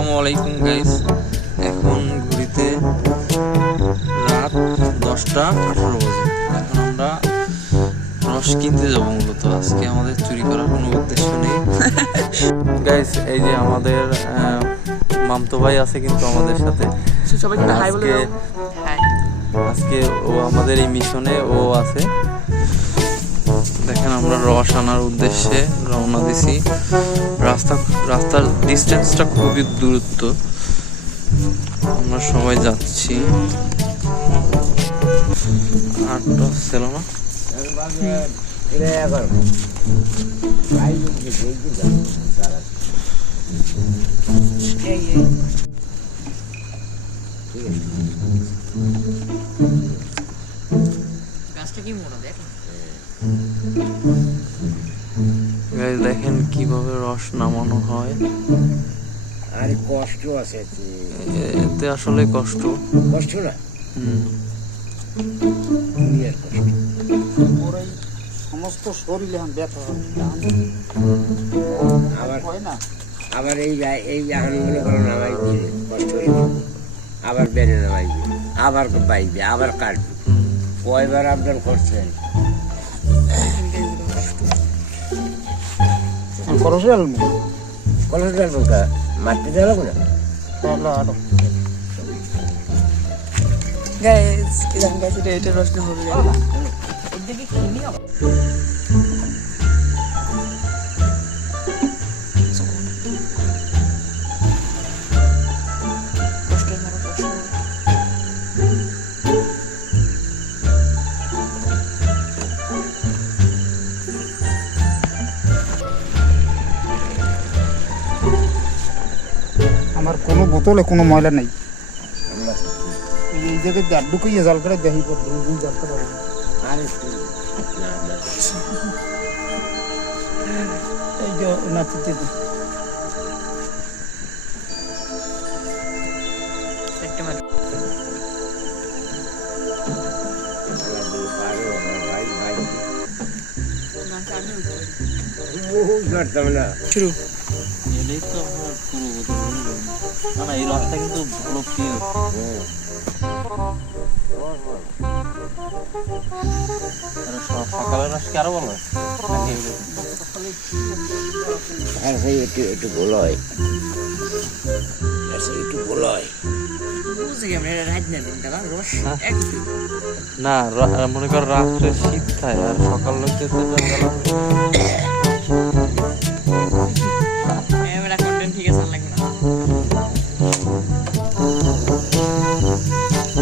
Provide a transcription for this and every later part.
আসসালামু আলাইকুম গাইস। এখন ঘড়িতে রাত 10:18 বাজে। এখন আমরা রস কিনতে যাবো। মূলত আজকে আমাদের চুরি করার কোনো উদ্দেশ্য নেই গাইস। এই যে আমাদের মামতো ভাই আছে কিন্তু আমাদের সাথে। আজকে ও আমাদের এই মিশনে ও আছে। দেখেন আমরা রস আনার উদ্দেশ্যে রওনা দিছি। রাস্তার ডিস্টেন্সটা খুবই দূরত্ব। আমরা সবাই যাচ্ছি। আটটা ছিল না দেখেন কিভাবে রস নামানো হয়। আরে কষ্ট আছে এতে আসলে কষ্ট না সমস্ত শরীরে ব্যথা আবার এই এখন মনে করো নামাই দিলে কষ্ট হয়ে যাবে, আবার বেড়ে নামাই দিবে, আবার বাইবে, আবার কাটবে, কয়বার আপনার করছে মারতে দেওয়া লাগবে না। গাইস ইদান গাইস এটা রস না হবে এদিকে কি নিও আমার কোনো বোতলে কোনো ময়লা নেই। এই জায়গায় দাঁড় ঢুকিয়ে জাল করে দেখি দুই জাল করে এই যে নাচিতে শুরু এলেই তো আমার পুরো বোতল না। এই রসটা কিন্তু ভালো প্রিয়। সকালের রস কি আরো ভালো? হ্যাঁ সেই একটু ভালো হয়, একটু ভালো হয় না। মনে কর রাত্রে শীত খায় আর সকাল হইতে তো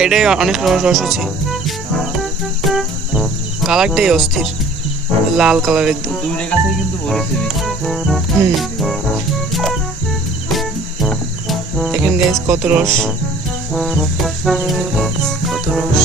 এটাই অনেক রস আছে। কালারটাই অস্থির, লাল কালার একদম। দুইটা কাছে কিন্তু বলেছি। দেখেন গাইস কত রস, কত রস।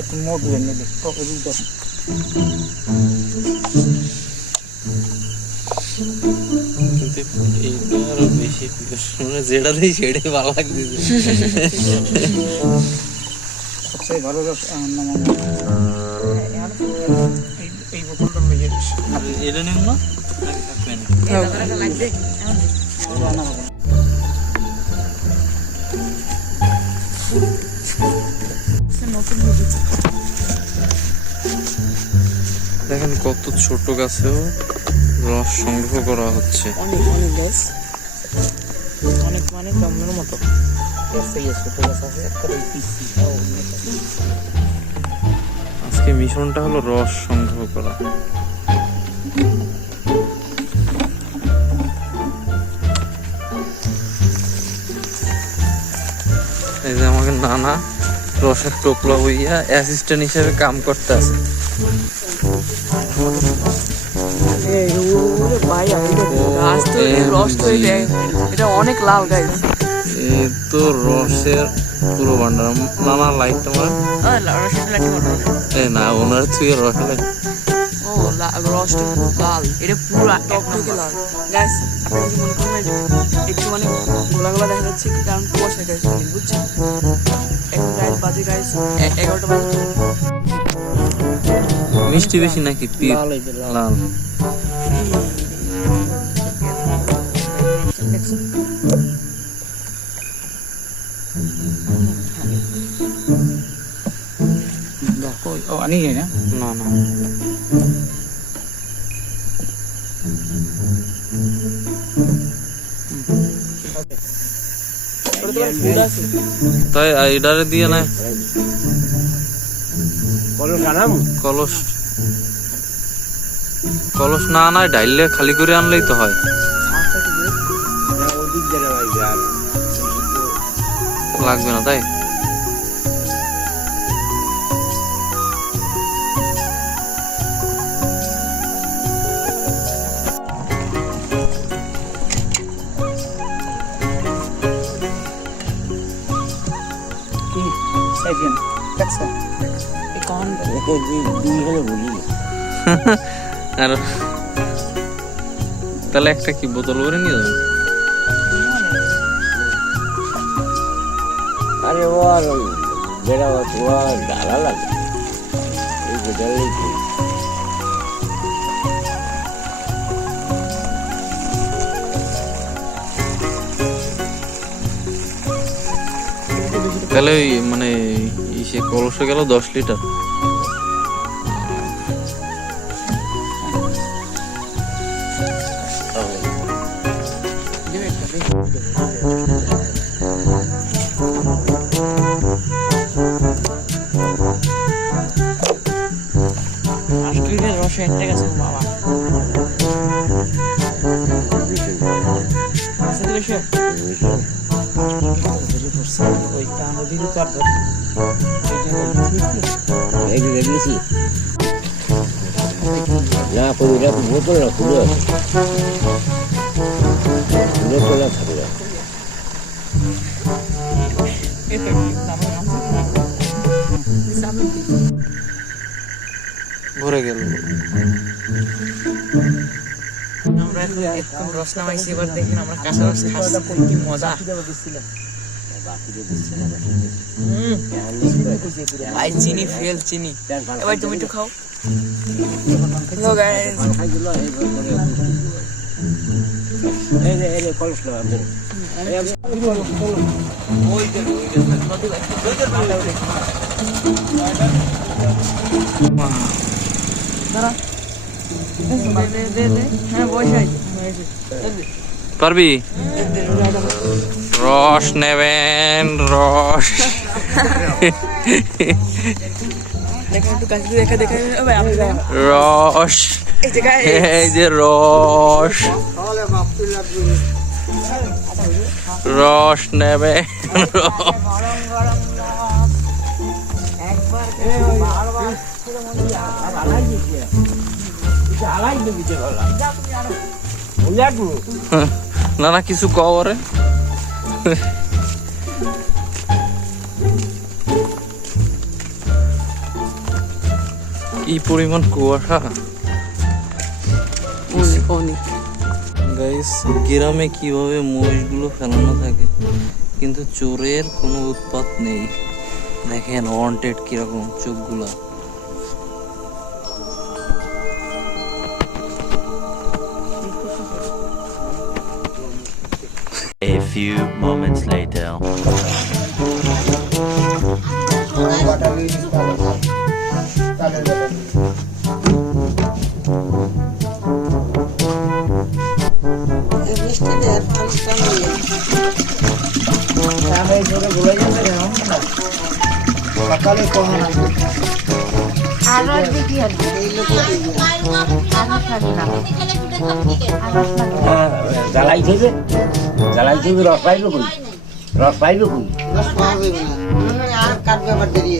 একটু মোট নিলে এইটা আরো বেশি যেটা দিই সেটাই ভালো লাগতেছে। সবচেয়ে ভালো রস এই বোতলটা নিয়ে এটা নেব না। দেখেন কত ছোট গাছেও রস সংগ্রহ করা হচ্ছে। অনেক অনেক গাছ, অনেক মানে জন্মের মতো আজকে মিশনটা হলো রস সংগ্রহ করা। এই যে আমাকে নানা রসের টোপলা হইয়া অ্যাসিস্ট্যান্ট হিসেবে কাম করতে আছে। ভাই রস তো এটা অনেক লাল গাইস। এই তো রসের পুরো ভান্ডার। নানা লাইটটা মানে রসের লাঠি মোটর এই না ওনার তুই রস লাইট ও রসটা লাল এটা পুরো টক থেকে লাল গাইস আপনারা কি মনে করেন যে একটু মানে গোলা গোলা দেখা যাচ্ছে কারণ কুয়াশা গাইস বুঝছেন এখন গাইস বাজে গাইস 11টা বাজে মিষ্টি বেশি নাকি পিপ লাল ও আনি যায় না না না তাই এটারে দিয়ে না কলস আনাম কলস কলস না আনায় ডাইলে খালি করে আনলেই তো হয় না ওদিক দিয়ে ভাই আর লাগবে না তাই কি সাইকেল দেখছো এই কোন দুই হলে বলি আর তাহলে একটা কি বোতল করে নিয়ে যাবেন আরে ও আর বেড়া তোমার ডালা লাগে এই বেড়ালেই তাহলে ওই মানে সে কলসে গেল 10 লিটার আজকে রসে একটা গেছে বাবা আসলে বেশি ওইটা নদীতে তো আর এই যে দেখছি না কইরা বোতল না খুলে বোতল না খাবে ভরে গেল আমরা এখন রস নামাইছি এবার দেখেন আমরা কাঁচা রস খাচ্ছি কি মজা ভাই চিনি ফেল চিনি এবার তুমি একটু খাও Hello guys. এই কলস না হ্যাঁ বসে পারবি রস নেবেন রস দেখেন একটু কাছে দেখা দেখা ভাই আপনি রস এই যে গাইস এই যে রস রস নেবে না না কিছু কওরে কি পরিমাণ কুয়াশা গাইস গ্রামে কিভাবে মহিষগুলো ফেলানো থাকে কিন্তু চোরের কোনো উৎপাত নেই দেখেন ওয়ান্টেড কিরকম চোখগুলা A few moments later. জ্বালাই থেকে রস পাইবে কই রস পাইবে কই আর কাটবে আবার দেরি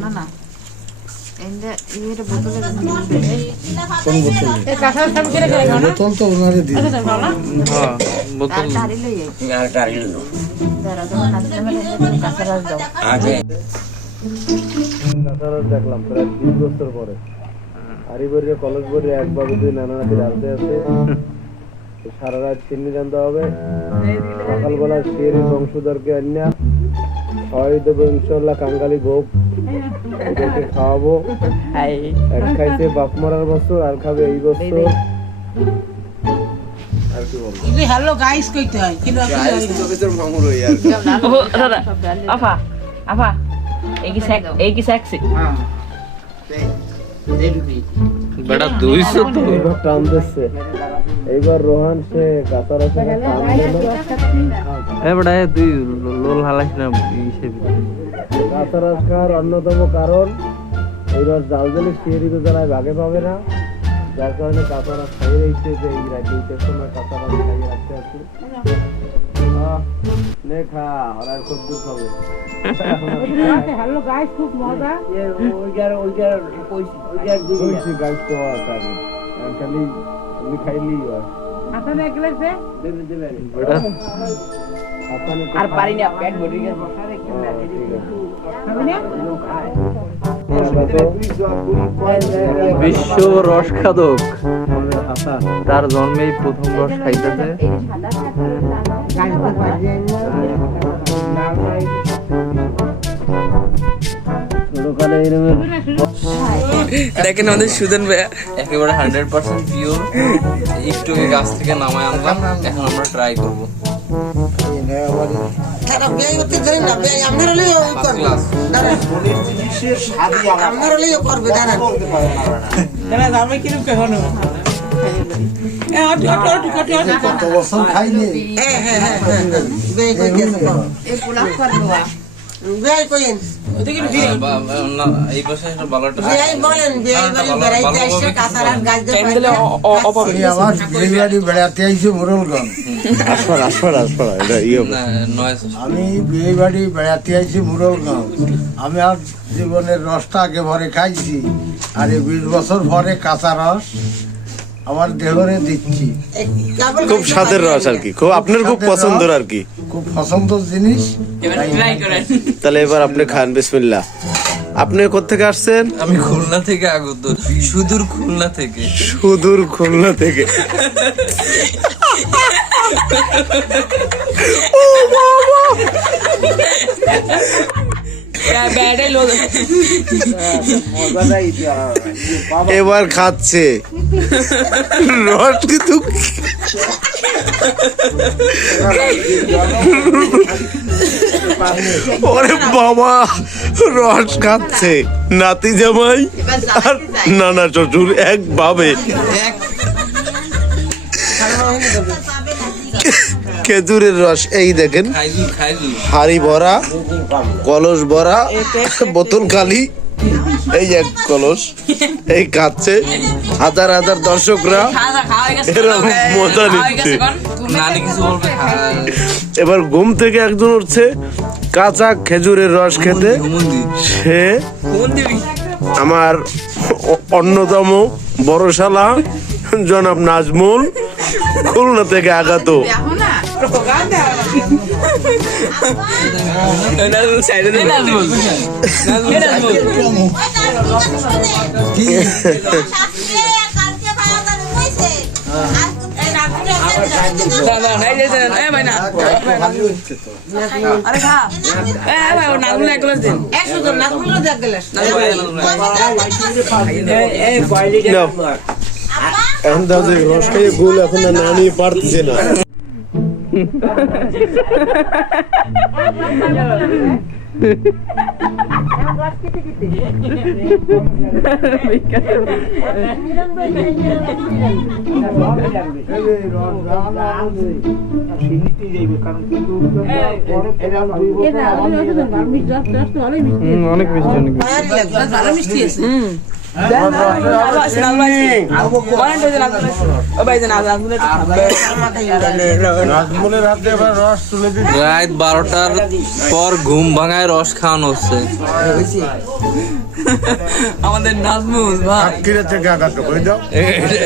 না না এন্ডে এর বোতলে বোতল তো ওনারে দিই হ্যাঁ বোতল তারি লই আর টারি লো দাঁড়া দাও নাচলে মানে কাঁচারাস দাও আগে দেখলাম প্রায় 20 বছর পরে হারিবাড়ির কলেজ বোর্ডে একভাবে দুই নানানাতি রাখতে আছে সারা রাত চিনি জানতে হবে সকালবেলা শিয়ারি বংশধরকে আনিয়া খাওয়াই দেবো ইনশাল্লাহ কাঙ্গালি ভোগ ওদেরকে খাওয়াবো এক খাইছে বাপ মারার বছর আর খাবে এই বছর আর কি বলবো হ্যালো গাইস কইতে হয় কিন্তু ও দাদা আফা আফা এই কি সেক্সি বেটা 200 তো এইবার টান দিচ্ছে এইবার রোহান সে কাতার আছে টান দিল এ বেটা তুই লোল হালাস না হিসেবে কাতার খাওয়ার অন্যতম কারণ এই রস জাল দিলে শিয়ারিতে জ্বালায় ভাগে পাবে না যার কারণে কাতারা খাই রয়েছে যে এই রাজ্যের সময় কাতারা খাইয়ে রাখতে আছে নে খা আর খুব দুঃখ হবে হ্যালো গাইস খুব মজা কইছি গাছ তো আছে আগে আর খালি আমি খাইলি হয় আসানে এক গ্লাস দে বেটা আর পারি না পেট ভরে গেছে বিশ্ব রস খাদক তার জন্মেই প্রথম রস খাইতেছে ছোটকালে এরকম দেখেন আমাদের সুদন ভাই একেবারে 100% পিওর একটু গাছ থেকে নামায় আনলাম এখন আমরা ট্রাই করব তারা বেই হতে দেন না বেই আপনারা লই করবে দাঁড়ান আপনারা লই করবে দাঁড়ান দাঁড়ান আমি কি রূপ কেন কত বছর খাইনি হ্যাঁ বেই কই গেছে এই পোলাপ করবো বেই কইন এই পাশে একটা বালাটা বেই বলেন বেই বলেন বেড়াইতে আসছে কাঁচারার গাছ দিয়ে এই আমার বিয়েবাড়ি বেড়াতে আইছি মুরলগঞ্জ নয়েস আমি বিয়েবাড়ি বেড়াতে আইছি মুরলগঞ্জ আমি আর জীবনের রসটা আগে ভরে খাইছি আর এই 20 বছর পরে কাঁচা রস আমার দেহরে দিচ্ছি খুব স্বাদের রস আর কি খুব আপনার খুব পছন্দের আর কি খুব পছন্দের জিনিস ট্রাই করেন তাহলে এবার আপনি খান বিসমিল্লাহ আপনি কোত্থেকে আসছেন আমি খুলনা থেকে আগত সুদূর খুলনা থেকে সুদূর খুলনা থেকে ব্যাডে লো এবার খাচ্ছে রস কিন্তু ওরে বাবা রস খাচ্ছে নাতি জামাই আর নানা শ্বশুর একভাবে খেজুরের রস এই দেখেন খাইজু হাড়ি ভরা কলস ভরা বোতল খালি এই এক কলস এই খাচ্ছে হাজার হাজার দর্শকরা এরকম মজা নিচ্ছে নানি কিছু বলবে এবার ঘুম থেকে একজন উঠছে কাঁচা খেজুরের রস খেতে সে আমার অন্যতম বড়শালা জনাব নাজমুল খুলনা থেকে আগত আরে খা ভাই ও নাগুলো এক গ্লাস দিন নাজমুল দেখ গ্লাস নাও। এখন দাও যে রস খেয়ে ভুল এখন আর না নিয়ে পারতেছে না অনেক মিষ্টি অনেক ভালো মিষ্টি আছে নাজমুলের হাতে এবার রস তুলে দিচ্ছি। রাত 12টার পর ঘুম ভাঙায় রস খাওয়ানো হচ্ছে আমাদের নাজমুল ভাই সাতক্ষীরা থেকে আগাতে হয়ে যাও।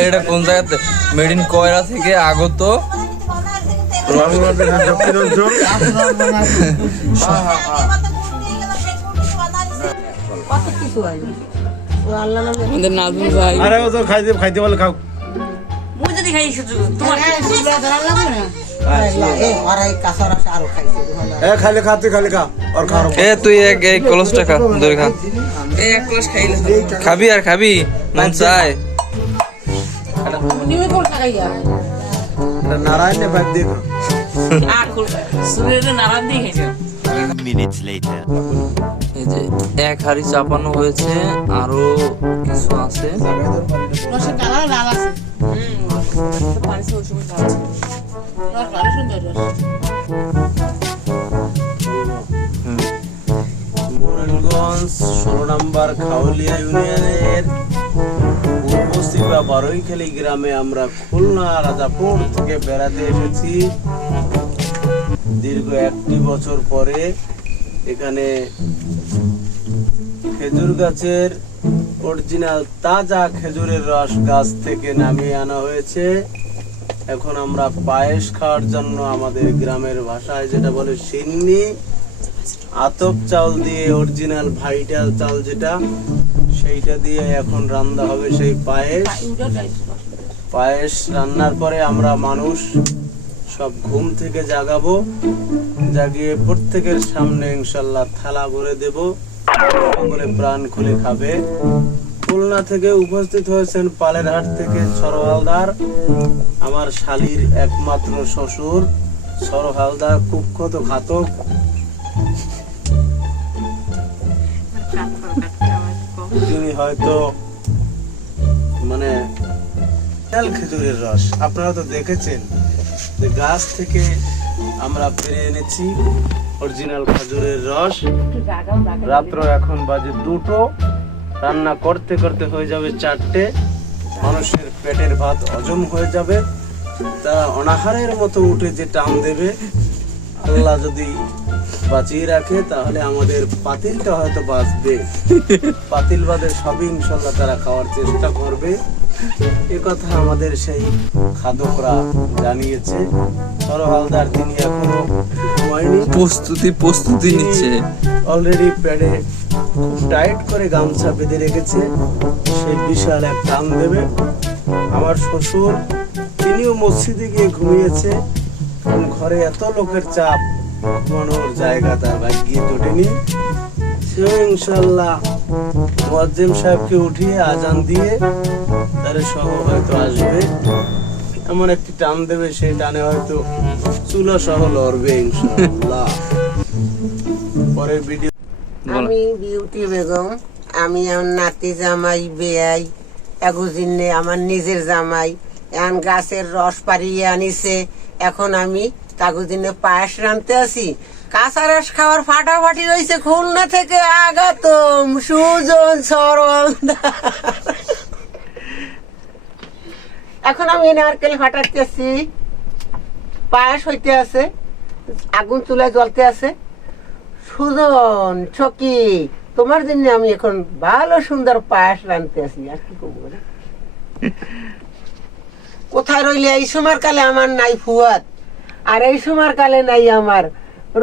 এটা কোন জায়গাতে? মেড ইন কয়রা থেকে আগত বাংলাদেশের দক্ষিণ অঞ্চল। আমাদের নাজমুল ভাই আরে ও তো খাইতে বলে খাও। খালি খাতে খালি খা আর খাও। এ তুই এক কলসটা খা, ধরে খা। এই এক ক্লাস খাইলে খাবি আর খাবি মন চায়। নারায়ণে ভাই দেখো নারায়ণ দিয়ে খাইছে। Minutes later. এই যে এক হাড়ি চাপানো হয়েছে, আরো কিছু আছে। মোরেলগঞ্জ 16 নম্বর খাউলিয়া ইউনিয়নের পূর্বস্থিত বারৈখালী গ্রামে আমরা খুলনা রাজাপুর থেকে বেড়াতে এসেছি। দীর্ঘ 1 বছর পরে এখানে খেজুর গাছের অরিজিনাল তাজা খেজুরের রস গাছ থেকে নামিয়ে আনা হয়েছে। এখন আমরা পায়েস খাওয়ার জন্য আমাদের গ্রামের ভাষায় যেটা বলে সিন্নি, আতপ চাল দিয়ে অরিজিনাল ভাইটাল চাল যেটা, সেইটা দিয়ে এখন রান্না হবে সেই পায়েস রান্নার পরে আমরা মানুষ সব ঘুম থেকে জাগাবো, জাগিয়ে প্রত্যেকের সামনে ইনশাল্লাহ থালা ভরে দেব, সকলে প্রাণ খুলে খাবে। খুলনা থেকে উপস্থিত হয়েছেন পালেরহাট থেকে সরহালদার, আমার শালীর একমাত্র শ্বশুর সরহালদার, কুখ্যাত ঘাতক। তিনি হয়তো মানে খেজুরের রস আপনারা তো দেখেছেন যে গাছ থেকে আমরা পেরে এনেছি অরিজিনাল খেজুরের রস। রাত্র এখন বাজে 2টো, রান্না করতে করতে হয়ে যাবে 4টে। মানুষের পেটের ভাত হজম হয়ে যাবে, তারা অনাহারের মতো উঠে যে টান দেবে। আল্লাহ যদি বাঁচিয়ে রাখে তাহলে আমাদের পাতিলটা হয়তো বাঁচবে, পাতিল বাদে সবই ইনশাল্লাহ তারা খাওয়ার চেষ্টা করবে। এ কথা আমাদের সেই খাদকরা জানিয়েছে। সরহালদার তিনি এখনো ঘুমায়নি, প্রস্তুতি নিচ্ছে। অলরেডি প্যাডে খুব টাইট করে গামছা বেঁধে রেখেছে, সেই বিশাল এক টান দেবে। আমার শ্বশুর তিনিও মসজিদে গিয়ে ঘুমিয়েছে, কারণ ঘরে এত লোকের চাপ, ঘুমানোর জায়গা তার ভাগ্যে জোটেনি। সেও ইনশাল্লাহ মুয়াজ্জিম সাহেবকে উঠিয়ে আজান দিয়ে তার সহ হয়তো আসবে, এমন একটি টান দেবে, সেই টানে হয়তো চুলা সহ লড়বে ইনশাল্লাহ। পরের ভিডিও। আমি বিউটি বেগম, আমি আমার নাতি জামাই বেয়াই এগুজিনে আমার নিজের জামাই এখন গাছের রস পাড়িয়ে আনিছে। এখন আমি কাগজিনে পায়েস রাঁধতে আছি। কাঁচা রস খাওয়ার ফাটাফাটি হয়েছে খুলনা থেকে আগাতম সুজন সরল। এখন আমি নারকেল ফাটাচ্ছি, পায়েস হইতে আছে, আগুন চুলায় জ্বলতে আছে। সুজন ছকি তোমার জন্য আমি এখন ভালো সুন্দর পায়েস রাঁধতে আছি। আর কি করবো রে? কোথায় রইলে এই সময় কালে আমার নাই ফুয়াদ, আর এই সময় কালে নাই আমার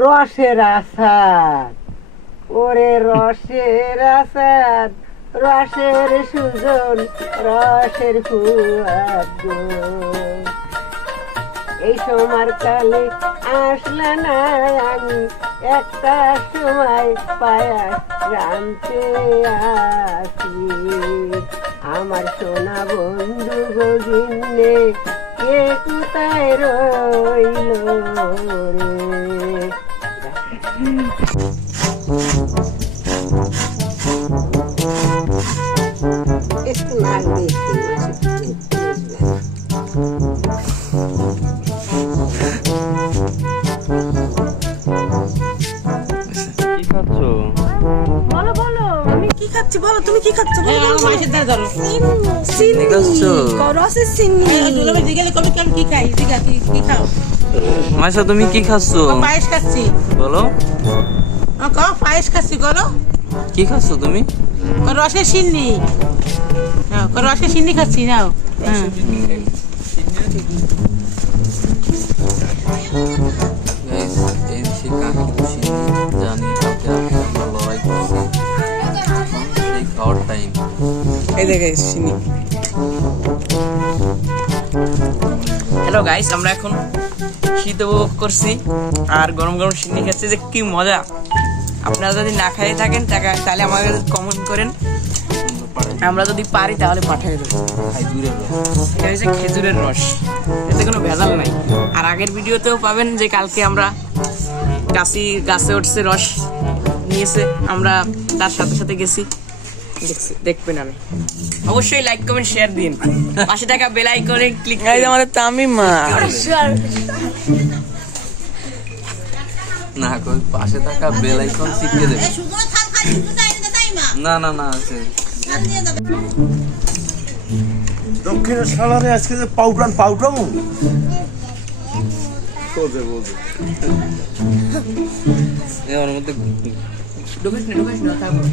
রসের আসাদ। ওরে রসের আসাদ, রসের সুজন, রসের ফুয়াদ গো। এই সময় কালে আসলে না আমি একটা সময় পায়াস রাঁধতে আসি। আমার সোনা বন্ধু গোবিন্দে কে কোথায় রইল রে? একটু নাক দেখতে কি খাচ্ছো? বলো বলো, আমি কি খাচ্ছি বলো, তুমি কি খাচ্ছ বলো? মাছের ধারে ধরো চিনি খাচ্ছ? রসের চিনি। দুলাভাই জিজ্ঞাসা কবে আমি কি খাই জিজ্ঞা কি খাও মাইশা তুমি কি খাচ্ছ পায়েস খাচ্ছি বলো? পায়েস খাচ্ছি করো কি খাচ্ছ তুমি? রসের সিন্নি রসের সিন্নি খাচ্ছি নাও হ্যাঁ Guys, এই সে কাকে খুশি জানি কালকে রাতে আমরা লড়াই করছি সেই খাওয়ার টাইম। এই দেখে চিনি। হ্যালো গাইস, আমরা এখন শীত উপভোগ করছি আর গরম গরম সিন্নি খাচ্ছি, যে কি মজা। আপনারা যদি না খাইয়ে থাকেন তাহলে আমাকে কমেন্ট করেন, আমরা যদি পারি তাহলে পাঠিয়ে দেবো। এটা হচ্ছে খেজুরের রস, এতে কোনো ভেজাল নাই। আর আগের ভিডিওতেও পাবেন যে কালকে আমরা গাছে উঠছে রস নিয়েছে, আমরা তার সাথে সাথে গেছি, দেখবেন। আমি অবশ্যই লাইক কমেন্ট শেয়ার দিন, পাশে টাকা বেল আইকনে ক্লিক করে আমাদের তামিমা না কই পাশে থাকা বেল আইকন টিপে দেবে। না না না আছে দক্ষিণের সালারে আজকে যে পাউটামু ওর মধ্যে ঢুকিস না তারপর